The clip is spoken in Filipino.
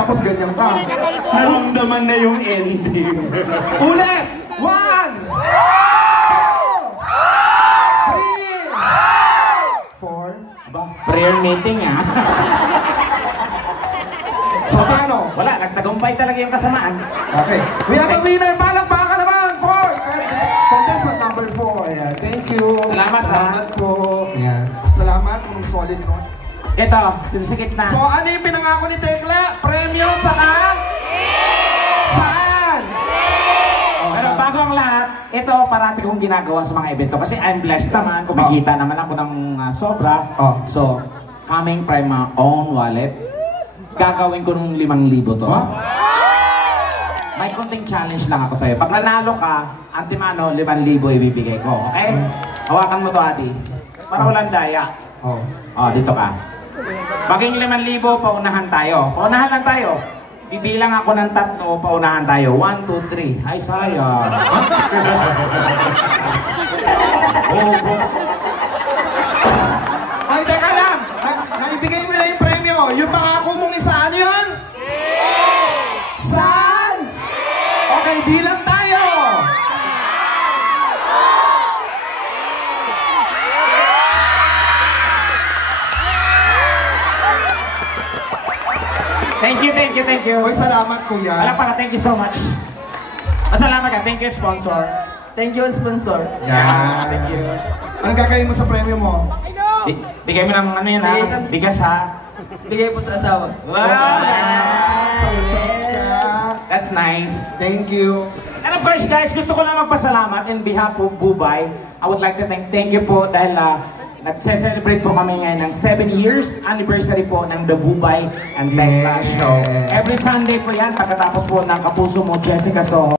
tapos ganyan ka. Naramdaman na yung ending. Ulit! 1, 2, 3, 4. Aba, prayer meeting ah. So, paano? Wala, nagtagumpay talaga yung kasamaan. Okay. We have a winner. Palakpakan naman for contestant number 4. Ayan. Thank you. Salamat, Salamat po. Ayan. Salamat kung solid mo. Ito, dito sa gitna. So, ano yung pinangako ni Tekla? Premyo, tsaka? Saan? Oh, Pero bago ang lahat, ito parati kong ginagawa sa mga event ko. Kasi I'm blessed naman, kumikita naman ako ng sobra. Oh. So, coming from my own wallet, gagawin ko ng 5,000 to. Huh? May konting challenge lang ako sa'yo. Pag nanalo ka, antimano, 5,000 ibibigay ko. Okay? Hawakan mo to, ati. Para walang daya. Oh. Oh, dito ka. Maging 5,000, paunahan tayo. Paunahan lang tayo. Bibilang ako ng 3, paunahan tayo. 1, 2, 3. Ay, sayang. Ay, teka lang! Naibigay mo na yung premyo. Yung pangako mong isa, ano yun? Saan? Okay, bilang tayo! Thank you, thank you, thank you. Oy, salamat kuya. Wala pa, thank you so much. Salamat ka, thank you, sponsor. Thank you, sponsor. Yan. Thank you. Anong gagawin mo sa premyo mo? Bigay mo ng ano yun ha? Bigas ha? Bigay po sa asawa. Wow! Yes. That's nice. Thank you. And of course guys, gusto ko lang magpasalamat in behalf of Bubay. I would like to thank you po dahil nagse-celebrate po kami ngayon ng 7 years anniversary po ng The Bubay and Tekla Show. Every Sunday po yan, pagkatapos po ng Kapuso Mo, Jessica Soho.